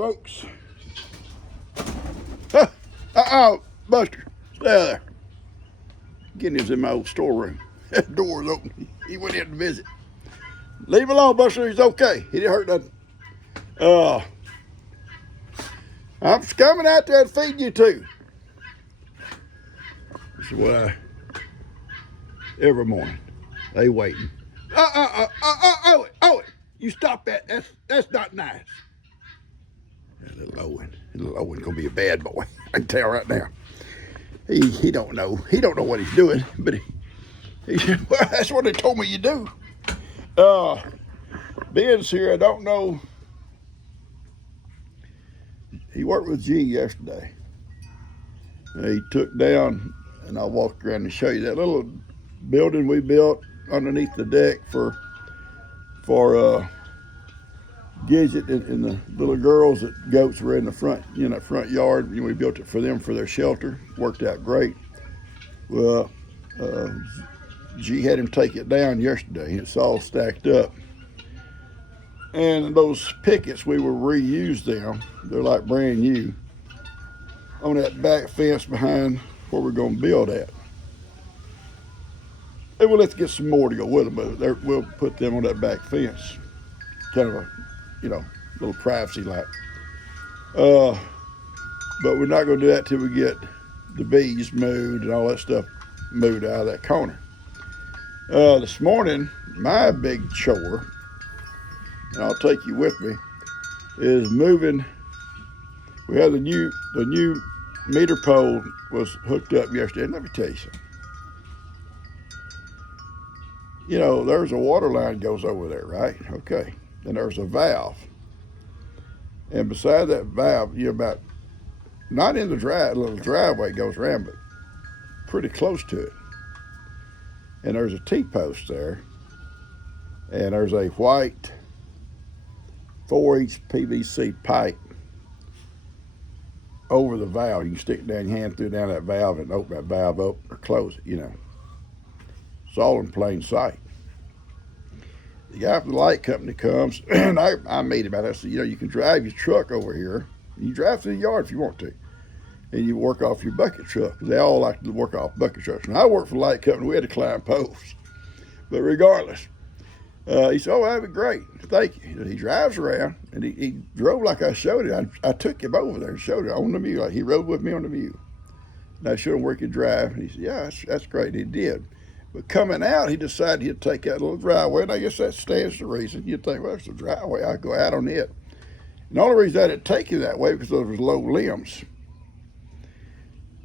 folks. Oh, Buster, stay there. Gideon's in my old storeroom. That door's open. He went in to visit. Leave him alone, Buster. He's okay. He didn't hurt nothing. I'm coming out there and feeding you too. This is what I, every morning, they waiting. Owen, you stop that. That's not nice. Little Owen gonna be a bad boy. I can tell right now. He don't know. He don't know what he's doing, but well, that's what they told me you do. Ben's here. I don't know. He worked with G yesterday. He took down, and I'll walk around and show you that little building we built underneath the deck for Gidget and the little girls that goats were in the front, front yard. We built it for them for their shelter. Worked out great. Well, G had him take it down yesterday. It's all stacked up. And those pickets, we will reuse them. They're like brand new on that back fence behind where we're going to build at. And we'll have to get some more to go with them, but we'll put them on that back fence. Kind of a, little privacy like. But we're not going to do that till we get the bees moved and all that stuff moved out of that corner. This morning, my big chore, and I'll take you with me, is moving. We had the new meter pole was hooked up yesterday. And let me tell you something. There's a water line goes over there, right? Okay. And there's a valve. And beside that valve, you're about, not in the little driveway goes around, but pretty close to it. And there's a T-post there. And there's a white 4-inch PVC pipe over the valve. You can stick down your hand through down that valve and open that valve up or close it, It's all in plain sight. The guy from the light company comes, and I made him out. I said, you can drive your truck over here. You drive through the yard if you want to. And you work off your bucket truck. They all like to work off bucket trucks. And I worked for the light company. We had to climb poles. But regardless, he said, that'd be great. Thank you. He drives around, and he drove like I showed him. I took him over there and showed him on the mule. Like he rode with me on the mule. And I showed him where he could drive. And he said, yeah, that's great. He did. But coming out, he decided he'd take that little driveway, and I guess that stands to reason. You'd think, well, it's a driveway. I'd go out on it. And the only reason I didn't take him that way because there was low limbs.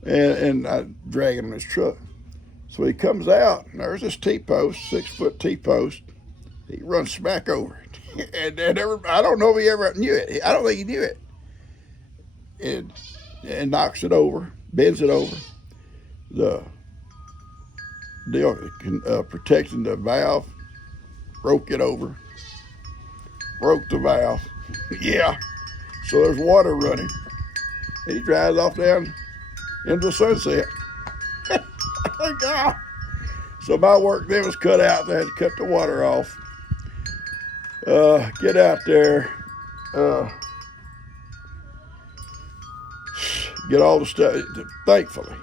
And I drag him in his truck. So he comes out, and there's this T-post, 6-foot T-post. He runs smack over it. and I don't know if he ever knew it. I don't think he knew it. And knocks it over, bends it over. The deal protecting the valve, broke it over, broke the valve. Yeah, so there's water running, and he drives off down into the sunset. Oh God! So my work then was cut out. They had to cut the water off. Get out there, get all the stuff. Thankfully,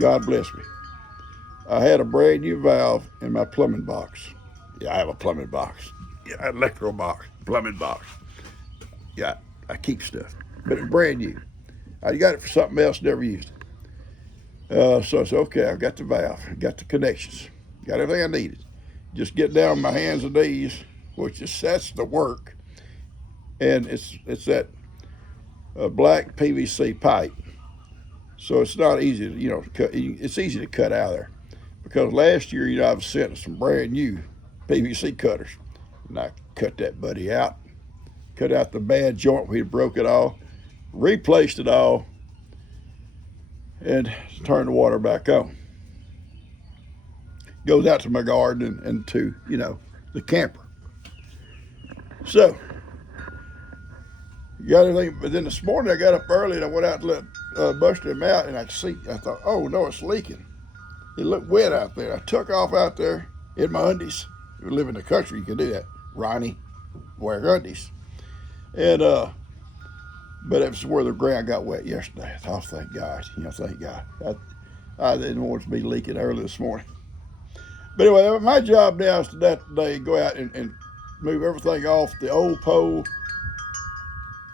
God bless me, I had a brand new valve in my plumbing box. Yeah, I have a plumbing box. Yeah, electrical box, plumbing box. Yeah, I keep stuff, but it's brand new. I got it for something else, never used it. So I said, okay, I've got the valve, got the connections, got everything I needed. Just get down on my hands and knees, that's the work. And it's that black PVC pipe. So it's not easy to, cut. It's easy to cut out of there. Because last year, I was sent some brand new PVC cutters. And I cut that buddy out. Cut out the bad joint where he broke it all. Replaced it all. And turned the water back on. Goes out to my garden and to, the camper. So, got everything. But then this morning, I got up early and I went out to let Buster him out. And I thought, oh no, it's leaking. It looked wet out there. I took off out there in my undies. If you live in the country, you can do that. Ronnie, wear undies. And But that's where the ground got wet yesterday. Oh, thank God. Thank God. I didn't want it to be leaking early this morning. But anyway, my job now is today go out and move everything off the old pole,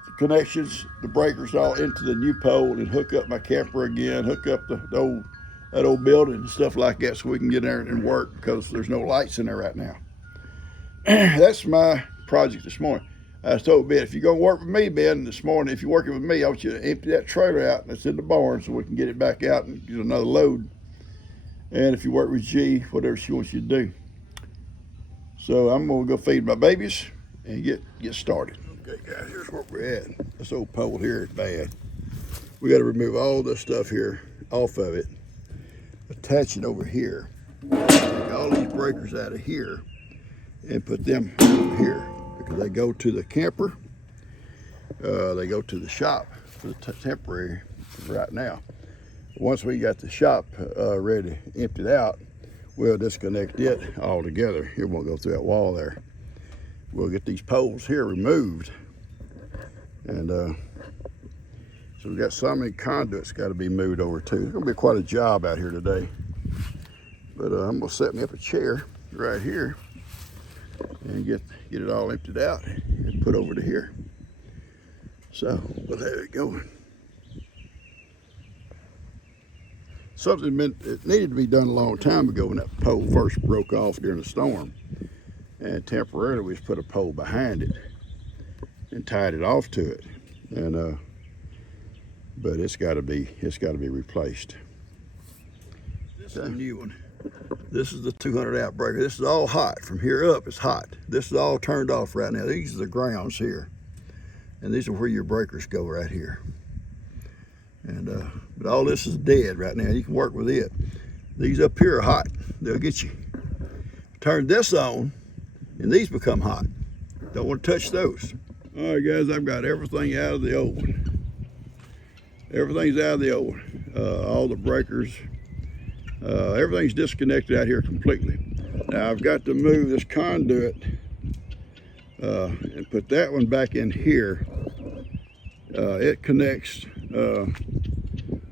the connections, the breakers all into the new pole, and hook up my camper again, hook up that old building and stuff like that so we can get in there and work because there's no lights in there right now. That's my project this morning. I told Ben, if you're going to work with me, Ben, this morning, if you're working with me, I want you to empty that trailer out that's in the barn so we can get it back out and get another load. And if you work with G, whatever she wants you to do. So I'm going to go feed my babies and get started. Okay, guys, here's where we're at. This old pole here is bad. We got to remove all this stuff here off of it, attach it over here, take all these breakers out of here, and put them over here because they go to the camper. They go to the shop for the temporary right now. Once we got the shop ready, emptied out, we'll disconnect it all together. It won't go through that wall there. We'll get these poles here removed. And so we've got so many conduits got to be moved over too. It's going to be quite a job out here today. But I'm going to set me up a chair right here and get it all emptied out and put over to here. So we'll have it going. Something it needed to be done a long time ago when that pole first broke off during the storm. And temporarily we just put a pole behind it and tied it off to it. And but it's got to be replaced. This is a new one. This is the 200 amp breaker. This is all hot. From here up, it's hot. This is all turned off right now. These are the grounds here. And these are where your breakers go right here. And but all this is dead right now. You can work with it. These up here are hot. They'll get you. Turn this on, and these become hot. Don't want to touch those. All right, guys, I've got everything out of the old one. Everything's out of the old one. All the breakers. Everything's disconnected out here completely. Now I've got to move this conduit and put that one back in here. It connects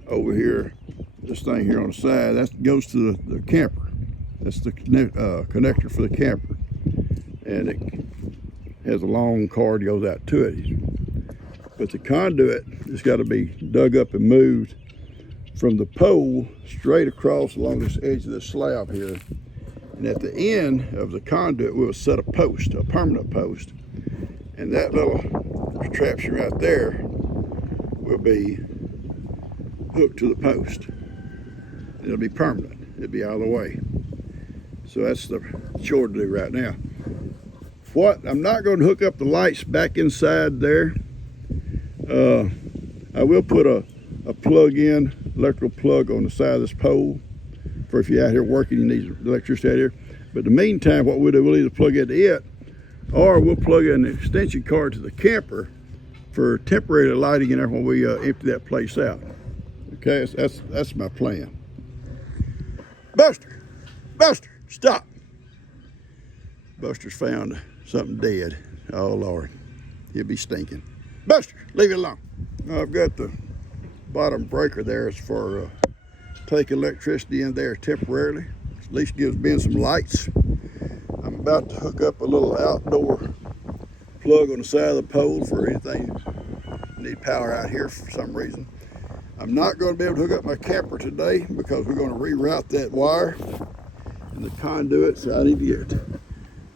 over here, this thing here on the side, that goes to the camper. That's the connector for the camper. And it has a long cord that goes out to it. But the conduit has got to be dug up and moved from the pole straight across along this edge of the slab here. And at the end of the conduit, we'll set a post, a permanent post. And that little contraption right there will be hooked to the post. It'll be permanent. It'll be out of the way. So that's the chore to do right now. I'm not going to hook up the lights back inside there. I will put a plug-in electrical plug on the side of this pole for if you're out here working, you need electricity out here. But in the meantime, what we'll do, we'll either plug into it or we'll plug in an extension cord to the camper for temporary lighting in there when we empty that place out. Okay, that's my plan. Buster, stop. Buster's found something dead. Oh Lord, he'll be stinking. Buster, leave it alone. I've got the bottom breaker there is for take electricity in there temporarily. At least gives Ben some lights. I'm about to hook up a little outdoor plug on the side of the pole for anything need power out here for some reason. I'm not going to be able to hook up my camper today because we're going to reroute that wire and the conduit, so I need to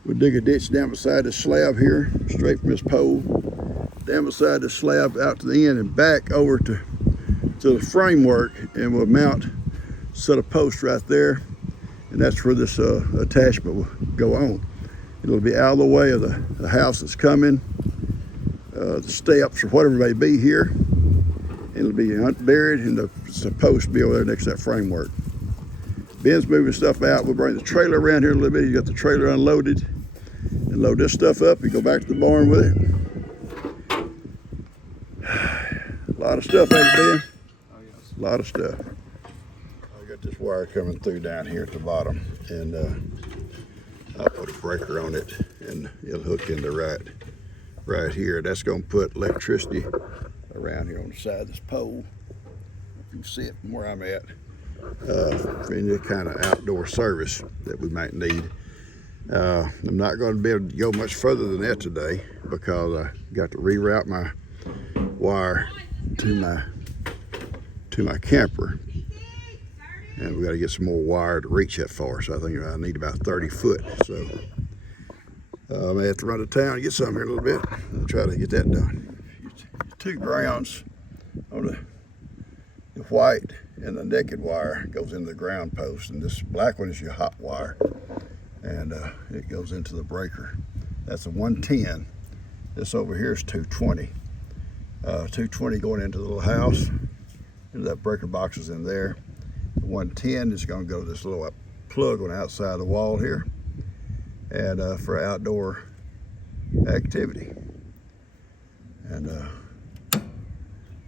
we'll dig a ditch down beside the slab here, straight from this pole, down beside the slab out to the end and back over to the framework, and we'll set a post right there, and that's where this attachment will go on. It'll be out of the way of the house that's coming, the steps or whatever may be here. It'll be buried, and the post will be over there next to that framework. Ben's moving stuff out. We'll bring the trailer around here a little bit. He's got the trailer unloaded, and load this stuff up and go back to the barn with it. A lot of stuff, ain't it, Ben? Oh, yes. A lot of stuff. I got this wire coming through down here at the bottom, and I'll put a breaker on it, and it'll hook into right here. That's going to put electricity around here on the side of this pole. You can see it from where I'm at. For any kind of outdoor service that we might need. I'm not going to be able to go much further than that today because I got to reroute my wire to my camper, and we got to get some more wire to reach that far. So I think I need about 30 foot. So I may have to run to town and get some here in a little bit and try to get that done. 2 grounds on the white and the naked wire goes into the ground post, and this black one is your hot wire, and it goes into the breaker. That's a 110. This over here is 220. 220 going into the little house, and that breaker box is in there. The 110 is going to go to this little plug on the outside of the wall here, and for outdoor activity. And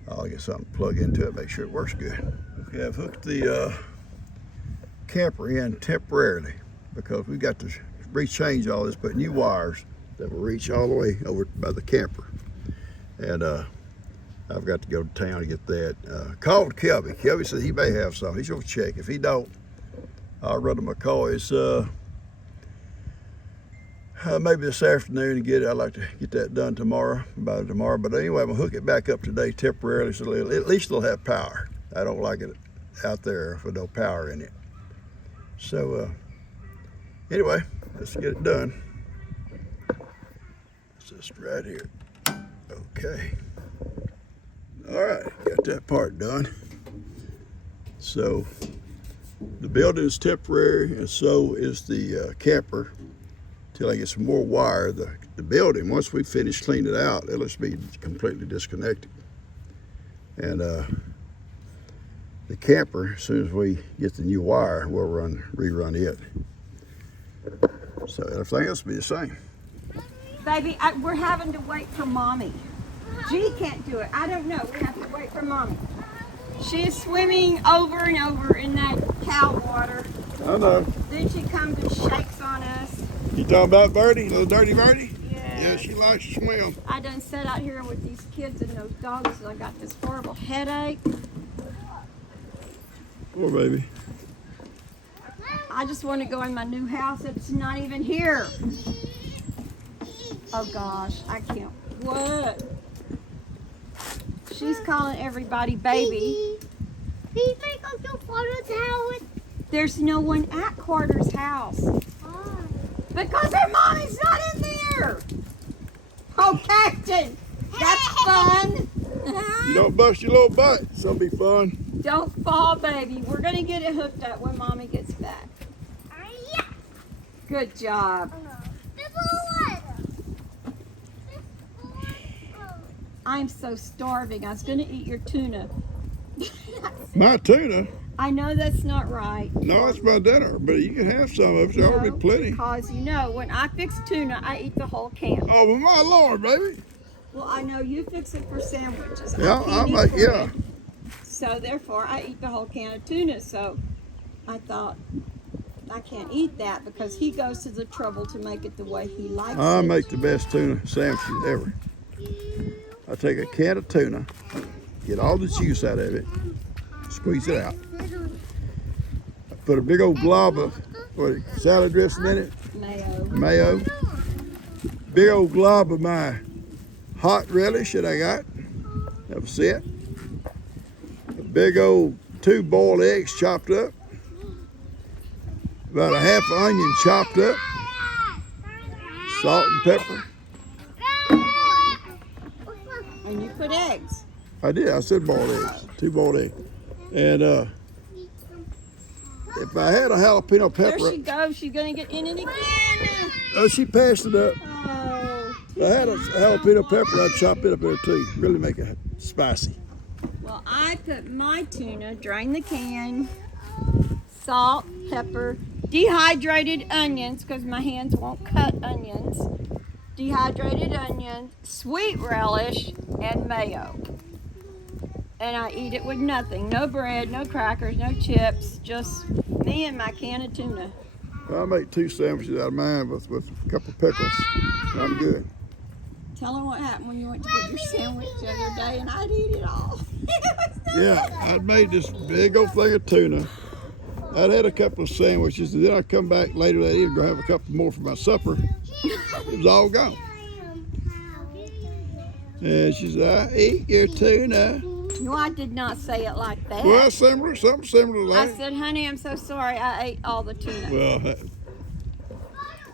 I'll get something to plug into it, make sure it works good. Okay, I've hooked the camper in temporarily because we've got to rechange all this, put new wires that will reach all the way over by the camper. And I've got to go to town to get that. Called Kelby. Kelby said he may have some. He's going to check. If he don't, I'll run to McCoy's maybe this afternoon and get it. I'd like to get that done tomorrow, about tomorrow. But anyway, I'm going to hook it back up today temporarily so at least it'll have power. I don't like it out there with no power in it. So anyway, let's get it done. It's just right here. Okay. All right, got that part done. So the building is temporary, and so is the camper till I get some more wire. The building, once we finish cleaning it out, it'll just be completely disconnected. And the camper, as soon as we get the new wire, we'll rerun it. So everything else will be the same. Baby, we're having to wait for Mommy. G can't do it. I don't know. We have to wait for Mommy. She is swimming over and over in that cow water. I know. Then she comes and shakes on us. You talking about Birdie? Little dirty Birdie? Yeah. Yeah, she likes to swim. I done sat out here with these kids and those dogs, and I got this horrible headache. Poor baby. I just want to go in my new house. It's not even here. Oh gosh, I can't. What? She's calling everybody baby. Please make up your father's house. There's no one at Carter's house. Oh. Because her mommy's not in there. Oh, Captain, that's fun. You don't bust your little butt. So it'll be fun. Don't fall, baby. We're going to get it hooked up when Mommy gets back. Yeah. Good job. I'm so starving. I was going to eat your tuna. My tuna? I know that's not right. No, it's my dinner, but you can have some of it. There'll be plenty. Because, you know, when I fix tuna, I eat the whole can. Oh, well, my Lord, baby. Well, I know you fix it for sandwiches. Yeah, I make, yeah. So, therefore, I eat the whole can of tuna. So, I thought, I can't eat that because he goes to the trouble to make it the way he likes I it. make the best tuna sandwiches ever. I take a can of tuna, get all the juice out of it, squeeze it out. I put a big old glob of salad dressing in it, mayo, big old glob of my hot relish that I got, that was it. A big old 2 boiled eggs chopped up, about a half an onion chopped up, salt and pepper. And you put eggs. I did. I said boiled eggs. 2 boiled eggs. And if I had a jalapeno pepper. There she goes. She's going to get in it again. Oh, she passed it up. Oh. If I had a jalapeno pepper, I'd chop it up there too. Really make it spicy. Well, I put my tuna, drain the can, salt, pepper, dehydrated onions, because my hands won't cut onions, dehydrated onions, sweet relish, and mayo. And I eat it with nothing. No bread, no crackers, no chips, just me and my can of tuna. I make 2 sandwiches out of mine with a couple of pickles. I'm good. Tell her what happened when you went to get your sandwich the other day and I'd eat it all. Yeah, I'd made this big old thing of tuna. I'd had a couple of sandwiches, and then I'd come back later that evening, go have a couple more for my supper. It was all gone. And she said, I eat your tuna. No, I did not say it like that. Well, similar, something similar to I that. said, honey, I'm so sorry. I ate all the tuna. Well,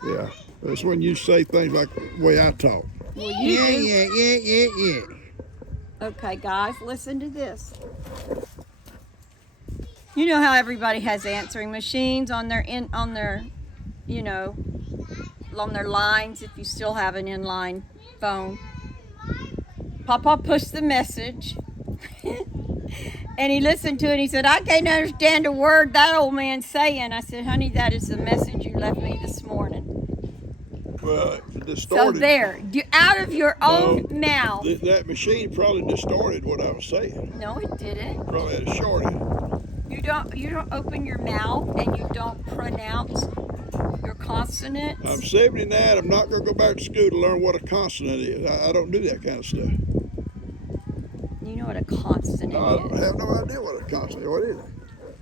yeah, that's when you say things like the way I talk. Well, you do. Yeah. Okay, guys, listen to this. You know how everybody has answering machines on their you know, on their lines if you still have an inline phone. Papa pushed the message and he listened to it and he said, I can't understand a word that old man's saying. I said, honey, that is the message you left me this morning. Well, it distorted. So there, out of your own mouth. That machine probably distorted what I was saying. No, it didn't. Probably had a short in it. You don't open your mouth and you don't pronounce your consonants. I'm 79. I'm not going to go back to school to learn what a consonant is. I don't do that kind of stuff. You know what a consonant I is? have no idea what a consonant is. What is it?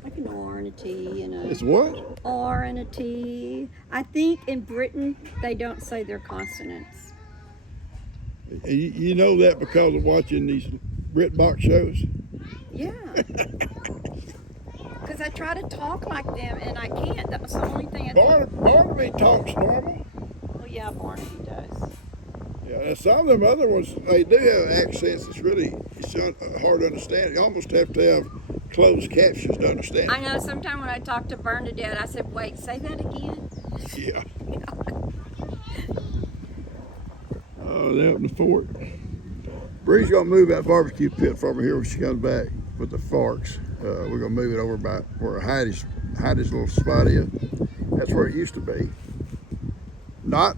Like an R and a T and a It's what? R and a T. I think in Britain they don't say their consonants. You know that because of watching these BritBox shows? Yeah. Because I try to talk like them and I can't. That was the only thing I did. Barnaby talks normal. Oh yeah, Barnaby does. Yeah, and some of them other ones, they do have accents that's really hard to understand. You almost have to have closed captions to understand. I know, sometimes when I talk to Bernadette, I said, wait, say that again? Yeah. Oh, they're up in the fort. Bree's gonna move that barbecue pit from here when she comes back with the forks. We're gonna move it over by where Heidi's little spot is. That's where it used to be. Not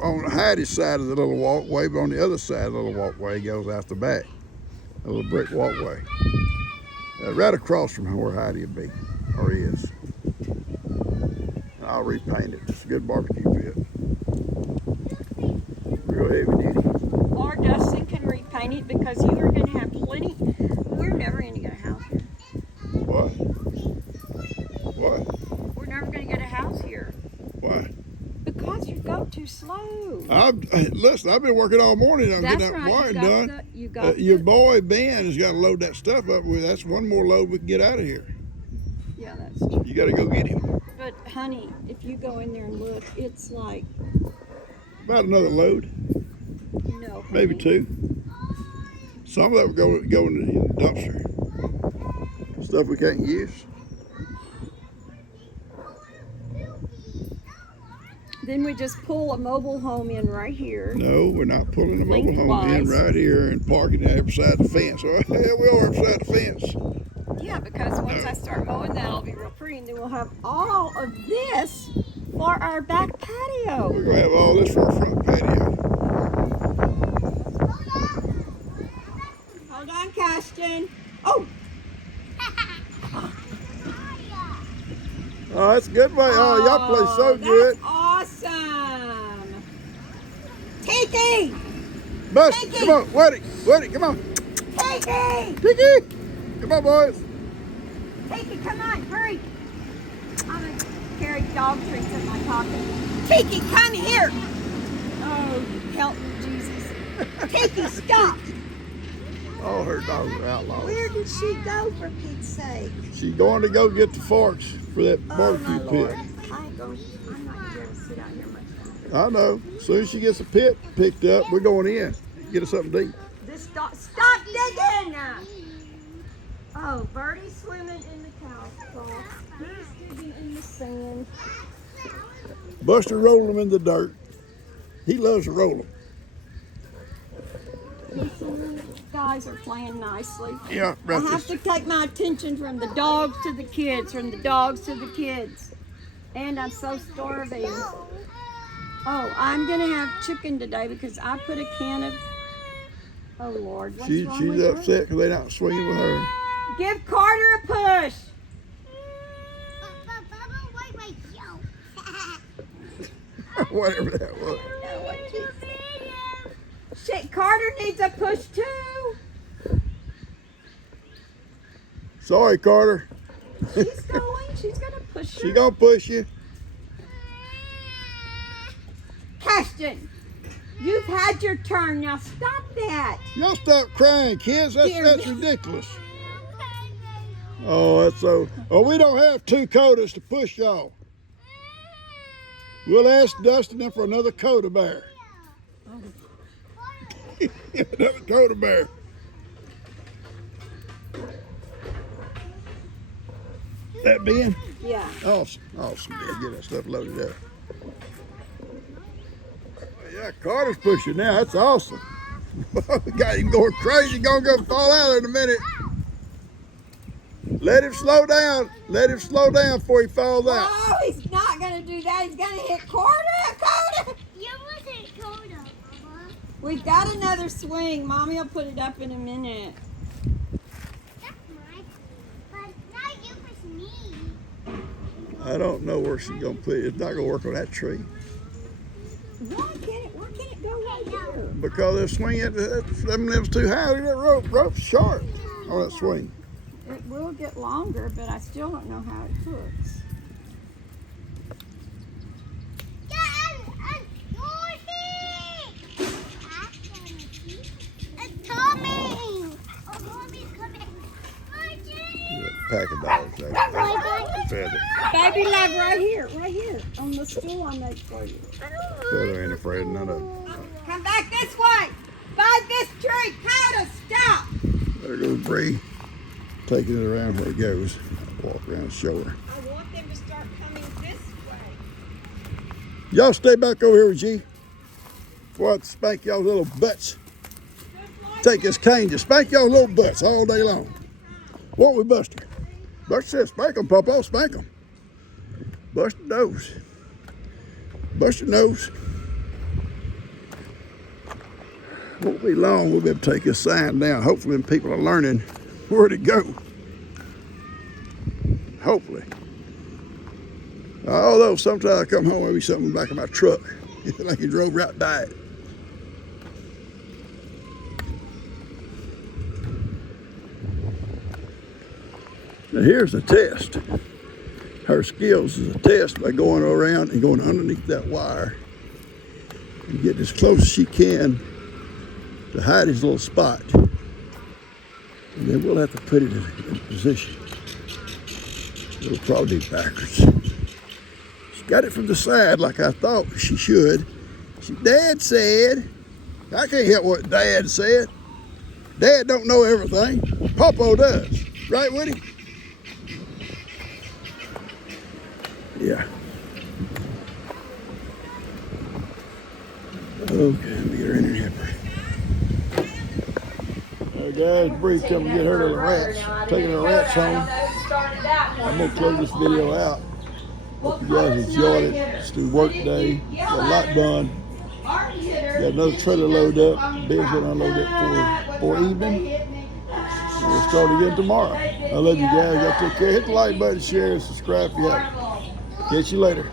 on Heidi's side of the little walkway, but on the other side of the little walkway goes out the back. A little brick walkway. Right across from where Heidi would be, or is. I'll repaint it. It's a good barbecue pit. Real heavy duty. Or Dustin can repaint it because you are going to have plenty. We're never going to get a house here. What? What? We're never going to get a house here. Why? Because you go too slow. Listen, I've been working all morning on That's getting that right. wiring done. You got Your boy Ben has got to load that stuff up with. That's one more load we can get out of here. Yeah, that's true. You got to go get him. But honey, if you go in there and look, it's like About another load, no. maybe honey. two. Some of that will go in the dumpster. Stuff we can't use. Then we just pull a mobile home in right here. No, we're not pulling a mobile home in Lengthwise. right here and parking it beside the fence. Oh, yeah, we are beside the fence. Yeah, because once I start mowing that, it'll be real pretty, and then we'll have all of this for our back patio. We're going to have all this for our front patio. Hold on, Caston. Oh! Oh, that's a good way. Oh, y'all play so good. That's awesome. Tiki! Bust, Tiki! come on, Woody, come on. Tiki! Tiki! Come on, boys. Tiki, come on, hurry. I'm going to carry dog treats in my pocket. Tiki, come here. Oh, help me, Jesus. Tiki, stop. All her dogs are outlaws. Where did she go, for Pete's sake? She's going to go get the forks for that Oh, barbecue my Lord. pit. I'm not here to sit out here much longer. I know. As soon as she gets the pit picked up, we're going in. Get us something to eat. This dog, stop digging! Oh, Birdie's swimming in the cow trough. He's digging in the sand. Buster rolled them in the dirt. He loves to roll them. Listen, guys are playing nicely. Yeah, I right. have to take my attention from the dogs to the kids, from the dogs to the kids. And I'm so starving. Oh, I'm going to have chicken today because I put a can of... Oh, Lord. What's She's wrong with her? upset because they're not swinging with her. Give Carter a push. Whatever that was. I don't know what she said. Carter needs a push too. Sorry, Carter. She's going. She's gonna push She her. gonna push you. Ashton, you've had your turn. Now stop that. Y'all stop crying, kids. That's Dear ridiculous. Oh, that's so. Oh, we don't have two Codas to push y'all. We'll ask Dustin then for another Coda bear. Another Coda bear. That Ben? Yeah. Awesome. Awesome. Yeah, get that stuff loaded up. Yeah, Carter's pushing now. That's awesome. Got him going crazy. Gonna go fall out there in a minute. Let him slow down. Let him slow down before he falls out. Oh, he's not gonna do that. He's gonna hit Carter. You wasn't Coda, Mama. We've got another swing. Mommy will put it up in a minute. That's my but now you push me. I don't know where she's gonna put it. It's not gonna work on that tree Why can't it go right here? because they're swinging it. Them limbs too high. That rope's sharp on that swing. It will get longer, but I still don't know how it hooks. Pack of dollars there. Feather. Baby love right here, on the stool I made for you. Feather ain't afraid of none of them. Come back this way. By this tree. How to stop. There goes Bree. Taking it around where it goes. Walk around and show her. I want them to start coming this way. Y'all stay back over here, G. Before I spank y'all little butts. Take this cane to spank y'all little butts all day long. Won't we, Buster? Buster said spank them, Papa. Spank them. Buster knows. Buster knows. Won't be long. We'll be able to take this sign down. Hopefully people are learning where to go. Hopefully. Although sometimes I come home, maybe something in the back of my truck. Like you drove right by it. Now here's a test. Her skills is a test by going around and going underneath that wire and getting as close as she can to hide his little spot. And then we'll have to put it in position. It'll probably be backwards. She got it from the side like I thought she should. Dad said, I can't help what Dad said. Dad don't know everything. Papa does. Right, Woody? Yeah. Okay, let me get her in here. Guys, Bree come and get her to the rats. Taking her rats home. I'm going to close this video out. Hope you guys enjoyed it. It's the work day. Got a lot done. Got another trailer load up. Ben's going to unload it for evening. And we'll start again tomorrow. I love you guys. Y'all take care. Hit the like button, share, and subscribe if you haven't. Catch you later.